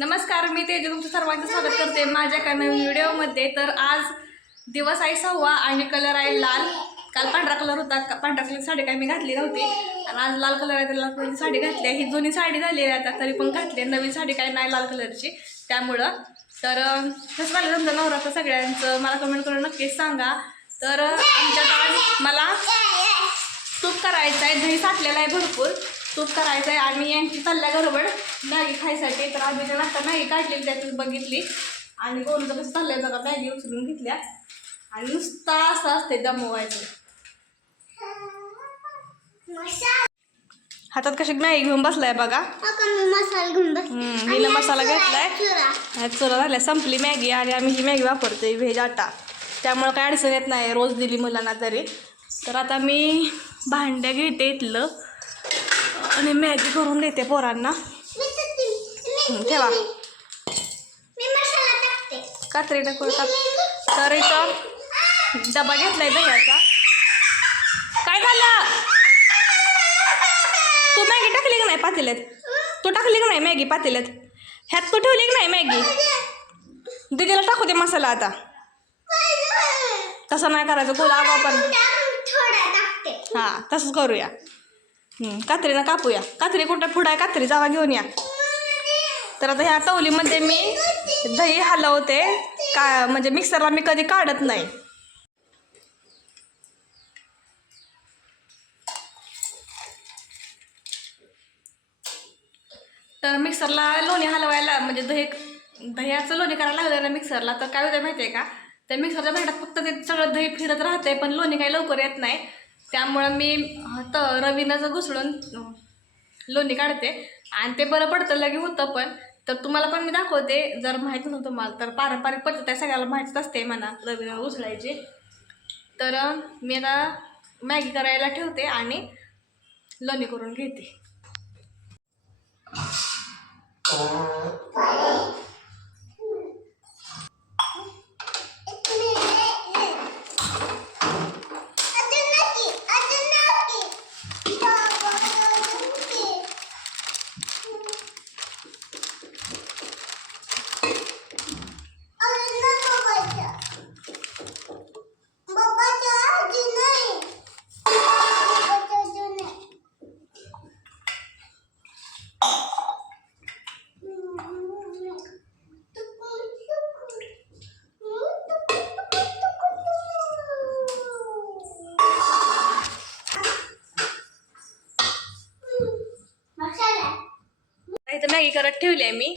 नमस्कार मी तेज. तुमचं सर्वांचं स्वागत करते माझ्या एका नवीन व्हिडिओमध्ये. तर आज दिवस आहे सहावा आणि कलर आहे लाल. काल पांढरा कलर होता. का- पांढरा कलर साडी काय मी घातली नव्हती. आणि आज लाल कलर आहे तर लाल कलरची साडी घातली आहे. ही जुनी साडी झाली आहे आता तरी पण घातली आहे. नवीन साडी काय नाही लाल कलरची. त्यामुळं. तर अं, कसं झालं नवरात्र सगळ्यांचं? मला कमेंट करून नक्कीच सांगा. तर अं, आमच्यात आज मला तूप करायचं आहे. दही साठलेलं आहे भरपूर. तूप करायचं आहे आणि यांची चालल्या गडबड. मॅगी खायसाठी. तर आम्ही जर आता मॅगी काढलेली त्यातच बघितली. आणि गोलचं कसं चाललंय बघा मॅगी उचलून घेतल्या. आणि नुसता असं असते दमवायचं हातात कशी मॅगी घेऊन बसलाय बघा. मसाला घेऊन मसाला घेतलाय. चुरा. झाल्या. संपली मॅगी आणि आम्ही ही मॅगी वापरतोय व्हेज आटा त्यामुळं काय अडचण येत नाही रोज दिली मुलांना तरी. तर आता मी भांड्या घेते इथलं. आणि मॅगी करून देते पोरांना. मी मी- ठेवा. मी- मी कात्रीनं टाक. तर इथं डबा घेतलाय दह्याचा. काय झालं? तू मॅगी टाकली का नाही पातेल्यात? तू टाकली का नाही मॅगी पातेल्यात? ह्यात तू ठेवली का नाही मॅगी? दीदीला टाकू दे मसाला आता. तसं नाही करायचं गुलाब आपण टाकते. हां तसंच करूया. कात्रीनं कापूया. कात्री कुठं पुढं आहे? कात्री जावा घेऊन या. तर आता ह्या तवलीमध्ये मी दही हलवते. का म्हणजे मिक्सरला मी कधी काढत नाही. तर मिक्सरला लोणी हलवायला म्हणजे दही दह्याचं लोणी करायला लागलं ना मिक्सरला तर काय होतं माहिती आहे का? त्या मिक्सरच्या भांड्यात फक्त ते सगळं दही फिरत राहते पण लोणी काही लवकर येत नाही. त्यामुळं मी तर रवीनं घुसळून लोणी काढते. आणि ते बरं पडतं लगे होतं पण. तर तुम्हाला पण मी दाखवते जर माहीत नव्हतं तुम्हाला तर पारंपरिक पद्धत आहे सगळ्याला माहीतच असते म्हणा रवीनं उचलायची तर मी आता मॅगी करायला ठेवते आणि लोणी करून घेते. इथं मॅगी करत ठेवली आहे मी.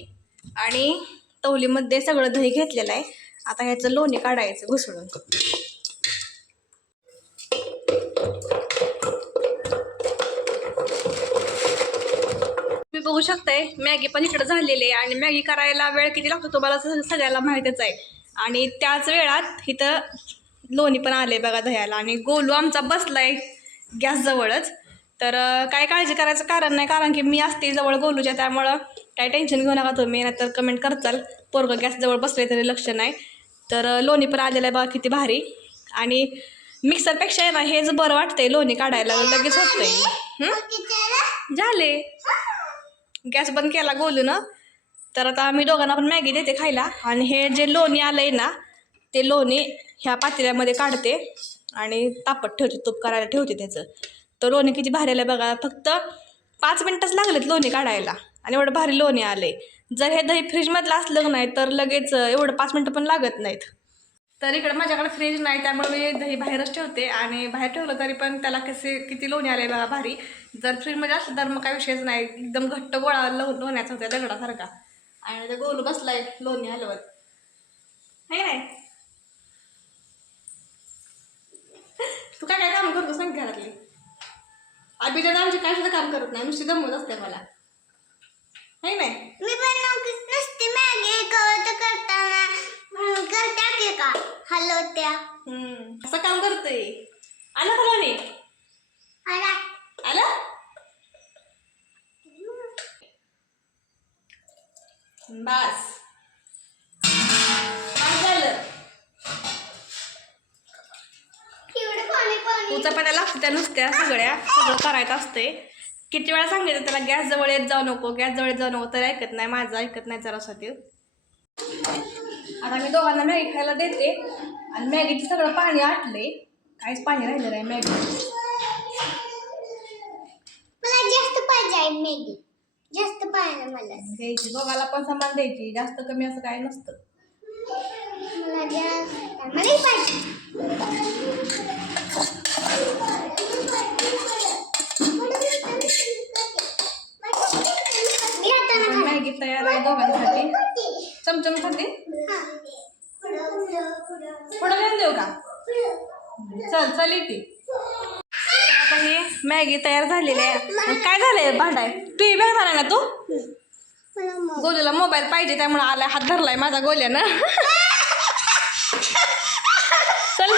आणि तवलीमध्ये सगळं दही घेतलेलं आहे. आता ह्याचं लोणी काढायचं घुसळून. तुम्ही बघू शकताय मॅगी पण इकडं झालेली आहे. आणि मॅगी करायला वेळ किती लागतो तुम्हाला सगळ्याला माहितीच आहे. आणि त्याच वेळात इथं लोणी पण आले बघा दह्याला. आणि गोलू आमचा बसलाय गॅसजवळच. तर काय काळजी करायचं कारण नाही. कारण की मी असते जवळ गोलूच्या त्यामुळं काय टेन्शन घेऊ नका तुम्ही. नाहीतर कमेंट करताल. पोरगं गॅसजवळ बसले तरी लक्ष नाही. तर लोणी पण आलेलं आहे बघा किती भारी. आणि मिक्सरपेक्षा आहे ना हेच बरं वाटतंय लोणी काढायला. लगेच होतंय. हं? झाले. गॅस बंद केला गोलू ना तर आता आम्ही दोघांना पण मॅगी देते खायला. आणि हे जे लोणी आलंय ना ते लोणी ह्या पातेल्यामध्ये काढते. आणि तापत ठेवते तूप करायला ठेवते त्याचं. तर लोणी किती भारी आलं बघा. फक्त पाच मिनटंच लागलेत लोणी काढायला. आणि एवढं भारी लोणी आले जर हे दही फ्रीजमधलं असलं नाही तर लगेच एवढं पाच मिनटं पण लागत नाहीत. तर इकडं माझ्याकडे फ्रीज नाही त्यामुळे मी दही बाहेरच ठेवते. आणि बाहेर ठेवलं तरी पण त्याला कसे किती लोणी आले बघा भारी. जर फ्रीजमध्ये असलं तर मग काही विषयच नाही. एकदम घट्ट गोळा लो लोण्याचा होत्या दगडासारखा. आणि ते गोलू बसलाय लोणी हलवत. हे नाही तू काय काय काम करतो सांग घरातली? आधी तर आमचे काय सुद्धा काम करत नाही. नुसती दमवत असते मला. है नाही? मी पण नक्कीच नसते मॅगी करताना करत्या की? का हलवत्या हम्म, असं काम करतोय. आलं का लोणी आला. आलं? बस. एवढं पाणी लागतं त्या नुसत्या सगळ्या सगळं करायचं असते किती वेळा सांगितलं त्याला गॅस जवळ येत जाऊ नको गॅस जवळ येत जाऊ नको. तरी ऐकत नाही माझं ऐकत नाही जरासाठी आता मी दोघांना मॅगी खायला देते आणि मॅगीचं सगळं पाणी आटले काहीच पाणी राहिलं नाही मॅगी. मला जास्त पाहिजे आहे मॅगी. जास्त पाहिजे मला. द्यायची दोघाला पण समान द्यायची जास्त कमी असं काय नसतं. मला जास्त पाहिजे मी हाताने खाते. मॅगी तयार आहे दोघांसाठी चमचम खाते हा. पुढं घेऊन देऊ का? चल चल येते. आता ही मॅगी तयार झालेली आहे. काय झालंय भांडाय? तू ही बॅग ना तू? गोलूला गोलीला मोबाईल पाहिजे त्यामुळे आला हात धरलाय माझा गोल्यानं. चल.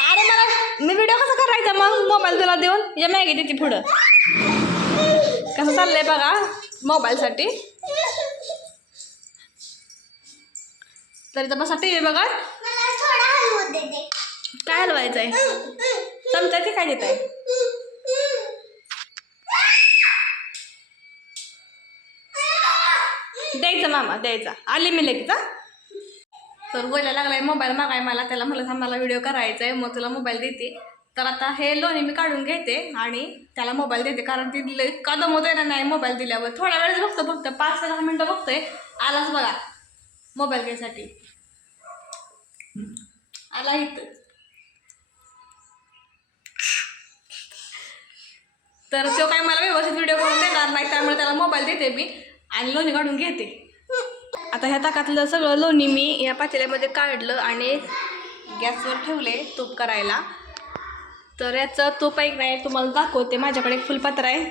अरे मला मी व्हिडिओ कसा करायचा मग? मोबाईल तुला देऊन? या मॅगी देते पुढं. कसं चाललंय बघा मोबाईलसाठी तरी तर बसा टी व्ही बघा मला थोडा हलवू दे दे काय हलवायचं आहे ते काय देत आहे द्यायचं मामा द्यायचा. आले मी लगेच तर बोलायला लागलाय मोबाईल मागाय मला. त्याला म्हणलं थांब मला व्हिडिओ करायचा आहे मग तुला मोबाईल देते. तर आता हे लोणी मी काढून घेते आणि त्याला मोबाईल देते. कारण ती लई कदम होते नाही मोबाईल दिल्यावर. थोड्या वेळेस बघतो बघतो पाच ते दहा मिनटं बघतोय. आलाच बघा मोबाईल घ्यायसाठी. आला इथं. तर तो काय मला व्यवस्थित व्हिडिओ करून देणार नाही त्यामुळे त्याला मोबाईल देते मी आणि लोणी काढून घेते. आता ह्या ताकातलं सगळं लोणी मी या पातेल्यामध्ये काढलं आणि गॅसवर ठेवले तूप करायला. तर याचं तूप एक नाही तुम्हाला दाखवते माझ्याकडे एक फुलपात्र आहे.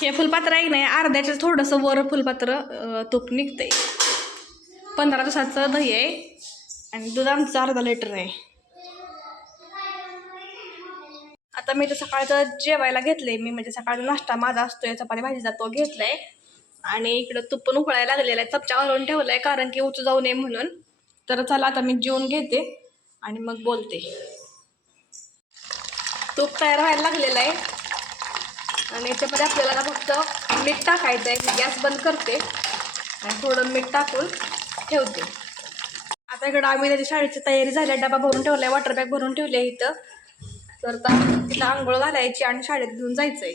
हे फुलपात्र आहे नाही अर्ध्याचं थोडंसं वर फुलपात्र तूप निघतंय. पंधरा दिवसाचं दही आहे. आणि दूध आमचं अर्धा लिटर आहे. आता मी तर सकाळचं जेवायला घेतलंय. मी म्हणजे सकाळचा नाश्ता माझा असतोय चपाती भाजीचा तो घेतलाय. आणि इकडं तूप पण उकळायला लागलेलं आहे. चपच्यावरून ठेवलंय कारण की उचू जाऊ नये म्हणून. तर चला आता मी जेवून घेते आणि मग बोलते. तूप तयार व्हायला लागलेलं आहे. आणि याच्यामध्ये आपल्याला फक्त मीठ टाकायचं आहे मी गॅस बंद करते. आणि थोडं मीठ टाकून ठेवते. आता इकडं आम्ही त्याची शाळेची तयारी झाली डबा भरून ठेवलाय वॉटर बॅग भरून ठेवले आहे इथं. तर तिला आंघोळ घालायची आणि शाळेत घेऊन जायचंय.